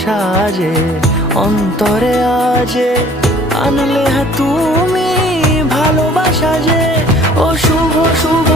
সাজে অন্তরে আজে আনলে তুমি ভালোবাসা যে ও শুভ শুভ